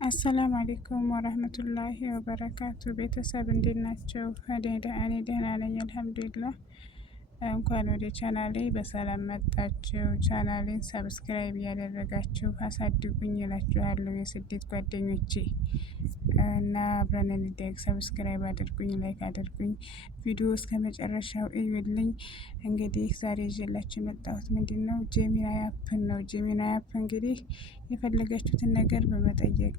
አሰላም አለይኩም ወረህመቱላሂ ወበረካቱ። ቤተሰብ እንዴት ናቸው? እኔ ደህና ነኝ አልሐምዱሊላህ። እንኳን ወደ ቻናሌ በሰላም መጣችሁ። ቻናሌን ሰብስክራይብ እያደረጋችሁ አሳድጉኝ እላችኋለሁ የስደት ጓደኞቼ እና አብረን እንደግ። ሰብስክራይብ አድርጉኝ፣ ላይክ አድርጉኝ፣ ቪዲዮ እስከ መጨረሻው እዩልኝ። እንግዲህ ዛሬ ይዤላችሁ የመጣሁት ምንድን ነው? ጄሚናይ አፕን ነው። ጄሚናይ አፕ እንግዲህ የፈለጋችሁትን ነገር በመጠየቅ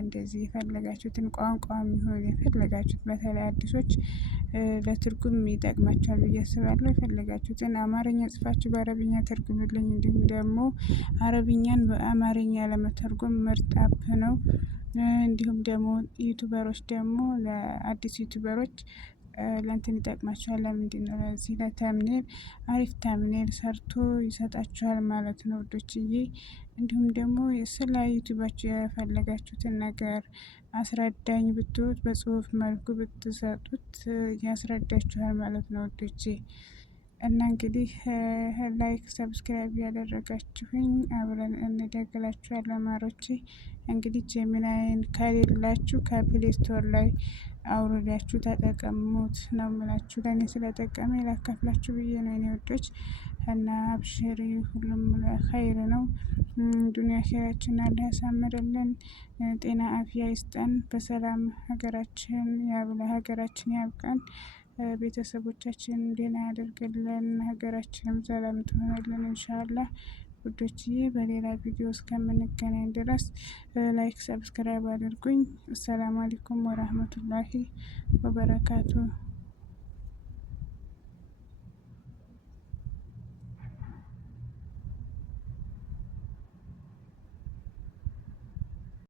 እንደዚህ የፈለጋችሁትን ቋንቋ የሚሆን የፈለጋችሁት በተለይ አዲሶች ለትርጉም ይጠቅማችኋል ብዬ አስባለሁ። የፈለጋችሁትን አማርኛ ጽፋችሁ በአረብኛ ተርጉምልኝ። እንዲሁም ደግሞ አረብኛን በአማርኛ ለመተርጎም ምርጥ አፕ ነው። እንዲሁም ደግሞ ዩቱበሮች ደግሞ ለአዲስ ዩቱበሮች ለእንትን ይጠቅማችኋል። ለምንድነው? ለዚህ ለተምኔል አሪፍ ተምኔል ሰርቶ ይሰጣችኋል ማለት ነው ውዶችዬ። እንዲሁም ደግሞ ስለ ዩቲዩባችሁ የፈለጋችሁትን ነገር አስረዳኝ ብትሉት በጽሁፍ መልኩ ብትሰጡት ያስረዳችኋል ማለት ነው ውዶቼ። እና እንግዲህ ላይክ ሰብስክራይብ ያደረጋችሁኝ አብረን እንደግላችኋለን ማሮቼ። እንግዲህ ጄሚናይን ከሌላችሁ ከፕሌይ ስቶር ላይ አውርዳችሁ ተጠቀሙት ነው የምላችሁ። ለእኔ ስለጠቀመ ላካፍላችሁ ብዬ ነው የኔ ወዶች። እና አብሽሪ፣ ሁሉም ኸይር ነው። ዱንያ ኸይራችን አላህ ያሳምርልን፣ ጤና አፍያ ይስጠን፣ በሰላም ሀገራችን ሀገራችን ያብቃን፣ ቤተሰቦቻችን ደህና ያደርግልን፣ ሀገራችንም ሰላም ትሆንልን ኢንሻአላህ ውዶችዬ። በሌላ ቪዲዮ እስከምንገናኝ ድረስ ላይክ ሰብስክራይብ አድርጉኝ። አሰላሙ አለይኩም ወራህመቱላሂ ወበረካቱ።